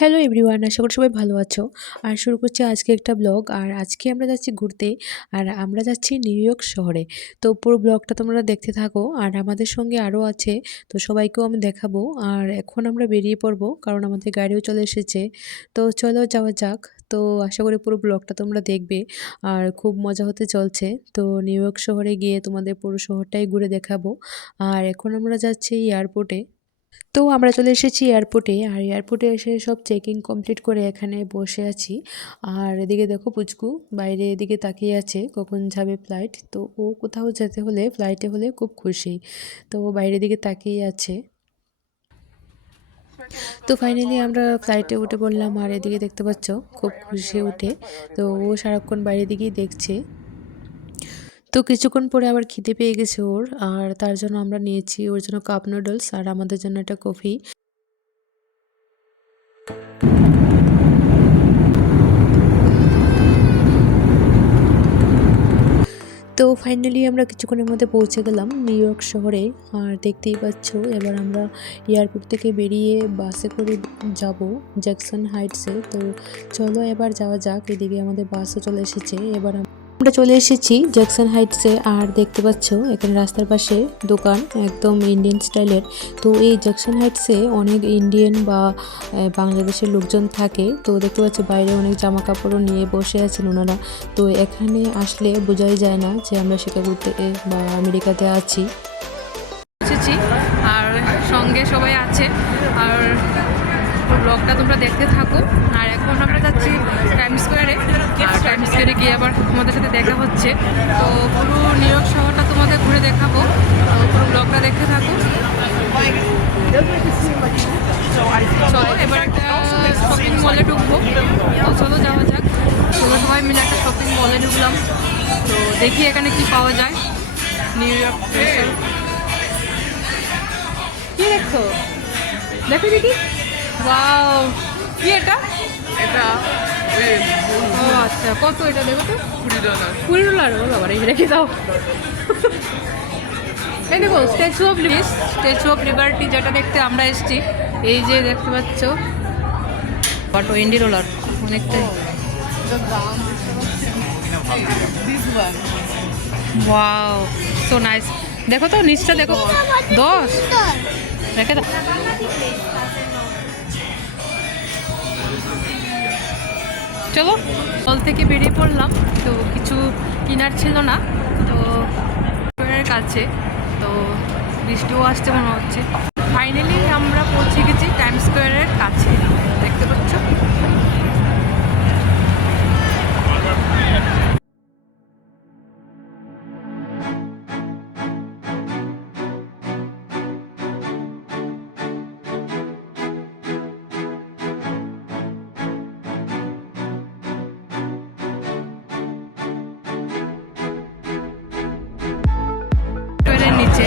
Hello everyone, আশা করি সবাই ভালো আছো। আর শুরু করছি আজকে একটা ব্লগ। আর আজকে আমরা যাচ্ছি ঘুরতে। আর আমরা যাচ্ছি নিউ ইয়র্ক শহরে। তো পুরো ব্লগটা তোমরা দেখতে থাকো। আর আমাদের সঙ্গে আরও আছে, তো সবাইকেও আমি দেখাবো। আর এখন আমরা বেরিয়ে পড়বো, কারণ আমাদের গাড়িও চলে এসেছে। তো চলো যাওয়া যাক। তো আশা করি পুরো ব্লগটা তোমরা দেখবে। আর খুব মজা হতে চলছে। তো নিউ ইয়র্ক শহরে গিয়ে তোমাদের পুরো শহরটাই ঘুরে দেখাবো। আর এখন আমরা যাচ্ছি এয়ারপোর্টে। তো আমরা চলে এসেছি এয়ারপোর্টে। আর এয়ারপোর্টে এসে সব চেকিং কমপ্লিট করে এখানে বসে আছি। আর এদিকে দেখো পুচকু বাইরে এদিকে তাকিয়ে আছে কখন যাবে ফ্লাইট। তো ও কোথাও যেতে হলে ফ্লাইটে হলে খুব খুশি। তো ও বাইরের দিকে তাকিয়ে আছে। তো ফাইনালি আমরা ফ্লাইটে উঠে পড়লাম। আর এদিকে দেখতে পাচ্ছ খুব খুশি উঠে। তো ও সারাক্ষণ বাইরের দিকেই দেখছে। তো কিছুক্ষণ পরে আবার খিদে পেয়ে গেছে ওর। আর তার জন্য আমরা নিয়েছি ওর জন্য কাপ নুডলস আর আমাদের জন্য একটা কফি। তো ফাইনালি আমরা কিছুক্ষণের মধ্যে পৌঁছে গেলাম নিউ ইয়র্ক শহরে। আর দেখতেই পাচ্ছ এবার আমরা এয়ারপোর্ট থেকে বেরিয়ে বাসে করে যাব জ্যাকসন হাইটসে। তো চলো এবার যাওয়া যাক। এদিকে আমাদের বাসও চলে এসেছে। এবার আমরা চলে এসেছি জ্যাকসন হাইটসে। আর দেখতে পাচ্ছ এখানে রাস্তার পাশে দোকান একদম ইন্ডিয়ান স্টাইলের। তো এই জ্যাকসন হাইটসে অনেক ইন্ডিয়ান বা বাংলাদেশের লোকজন থাকে। তো দেখতে পাচ্ছি বাইরে অনেক জামা কাপড়ও নিয়ে বসে আছেন ওনারা। তো এখানে আসলে বোঝাই যায় না যে আমরা শিকাগোতে বা আমেরিকাতে আছি। এসেছি আর সঙ্গে সবাই আছে। আর ব্লগটা তোমরা দেখতে থাকো। আর এখন আমরা যাচ্ছি টাইম স্কোয়ারে। আর টাইম স্কোয়ারে গিয়ে আবার তোমাদের সাথে দেখা হচ্ছে। তো পুরো নিউ ইয়র্ক শহরটা তোমাদের ঘুরে দেখাবো। পুরো ব্লগটা দেখতে থাকো। চলো এবার একটা শপিং মলে ঢুকবো। তো চলো যাওয়া যাক। চলো সবাই মিলে একটা শপিং মলে ঢুকলাম। তো দেখি এখানে কি পাওয়া যায় নিউ ইয়র্ক। কি দেখছো? দেখো দেখি। ওয়াও, কি এটা? এটা ও আচ্ছা, কত এটা? দেখো তো, $20 $20। ও বাবা, এই রেখে দাও। এই দেখো স্ট্যাচু অফ লিবার্টি যেটা দেখতে আমরা এসেছি। এই যে দেখতে পাচ্ছ বাট $20 অনেকটাই। This one. Wow, so nice. দেখো তো নিচটা দেখো। 10 রেখে দাও। চলো হল থেকে বেরিয়ে পড়লাম। তো কিছু কেনার ছিল না। তো স্কোয়ারের কাছে তো বৃষ্টিও আসছে মনে হচ্ছে। ফাইনালি আমরা পৌঁছে গেছি টাইম স্কোয়ারের কাছে। দেখতে পাচ্ছ স্কোয়ারের নিচে।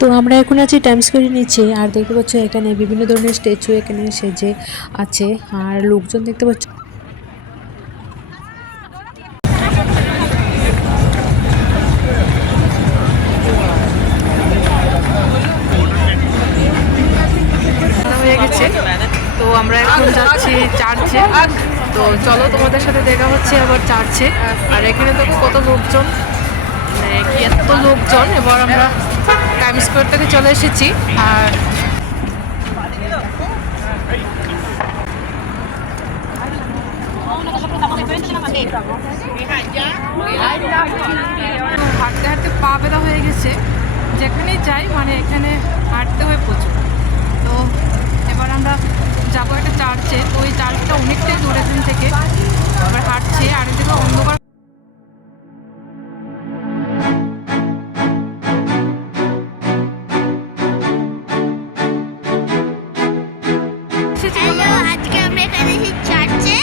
তো আমরা এখন আছি টাইম স্কোয়ারের নিচে, আর দেখতে পাচ্ছ এখানে বিভিন্ন ধরনের স্ট্যাচু এখানে সেজে আছে, আর লোকজন দেখতে পাচ্ছ। হয়ে গেছে, তো আমরা এখন যাচ্ছি চার্চে। তো চলো তোমাদের সাথে দেখা হচ্ছে আবার চার্চে। আর এখানে দেখো কত লোকজন, মানে কি এত লোকজন। এবার আমরা টাইম স্কোয়ার থেকে চলে এসেছি। আর হাঁটতে হাঁটতে পা ব্যথা হয়ে গেছে, যেখানেই যাই মানে এখানে হাঁটতে হয় প্রচুর। তো এবার আমরা যাবো একটা চার্চে। তো ওই চার্চটা অনেকটাই দূরে এখান থেকে, এবার হাঁটছি। আর এদিকে অন্ধকার হ্যালো, আজকে আমরা এখানে এসেছি চার্চে।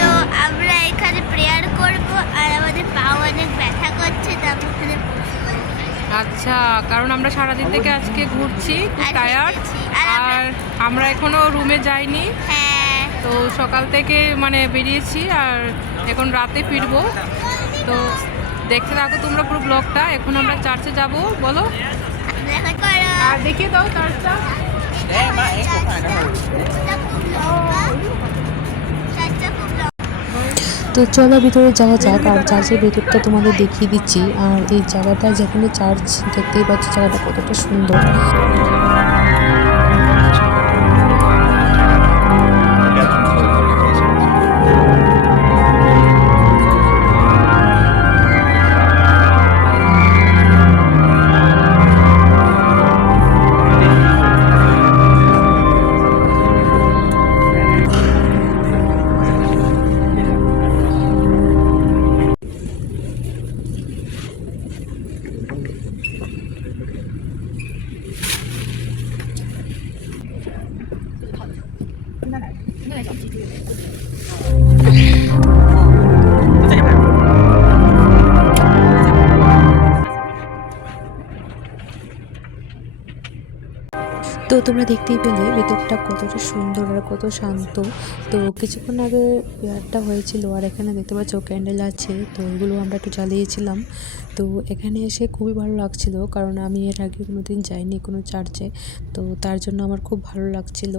তো আমরা এখানে প্রেয়ার করব, আর আমাদের পা অনেক ব্যথা করছে, তো আমরা এখানে বসে আছি। আচ্ছা, কারণ আমরা সারাদিন থেকে আজকে ঘুরছি, খুব আর টায়ার্ড। দেখেছি। আর আমরা এখনো রুমে যাইনি, হ্যাঁ, তো সকাল থেকে মানে বেরিয়েছি, আর এখন রাতে ফিরবো। তো দেখতে থাকো তোমরা পুরো ব্লগটা। এখন আমরা চার্চে যাব, বলো। আমরা এখন করো। আর দেখিয়ে দাও চার্চটা। Dang, my ankle kind of hurts. চার্চটা খুব লম্বা। তো চলো ভিতরে যাওয়া যাক, আর চার্চের ভিতরটা তোমাদের দেখিয়ে দিচ্ছি। আর এই জায়গাটা যেখানে চার্চ, দেখতেই পাচ্ছ জায়গাটা কতটা সুন্দর। তো তোমরা দেখতেই পেলে ভেতরটা কতটা সুন্দর আর কত শান্ত। তো কিছুক্ষণ আগে প্রেয়ারটা হয়েছিল, আর এখানে দেখতে পাচ্ছ ক্যান্ডেল আছে, তো এগুলো আমরা একটু জ্বালিয়েছিলাম। তো এখানে এসে খুবই ভালো লাগছিল, কারণ আমি এর আগে কোনোদিন যাইনি কোনো চার্চে, তো তার জন্য আমার খুব ভালো লাগছিল।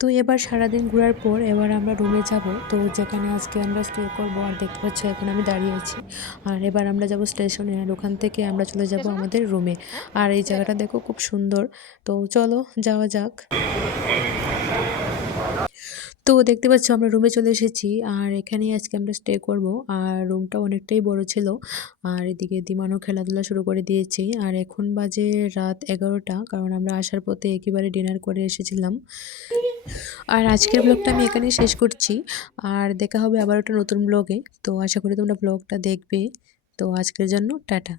তো এবার সারাদিন ঘোরার পর এবার আমরা রুমে যাব, তো যেখানে আজকে আমরা স্টে করব। আর দেখতে পাচ্ছ এখন আমি দাঁড়িয়ে আছি, আর এবার আমরা যাব স্টেশনে, আর ওখান থেকে আমরা চলে যাব আমাদের রুমে। আর এই জায়গাটা দেখো খুব সুন্দর, তো চলো যাওয়া যাক। তো দেখতে পাচ্ছ আমরা রুমে চলে এসেছি, আর এখানেই আজকে আমরা স্টে করব। আর রুমটা অনেকটাই বড় ছিল, আর এদিকে দিমানও খেলাধুলা শুরু করে দিয়েছি। আর এখন বাজে রাত 11টা, কারণ আমরা আসার পথে একেবারে ডিনার করে এসেছিলাম। আর আজকের ব্লগটা আমি এখানেই শেষ করছি, আর দেখা হবে আবার একটা নতুন ব্লগে। তো আশা করি তোমরা ব্লগটা দেখবে। তো আজকের জন্য টাটা।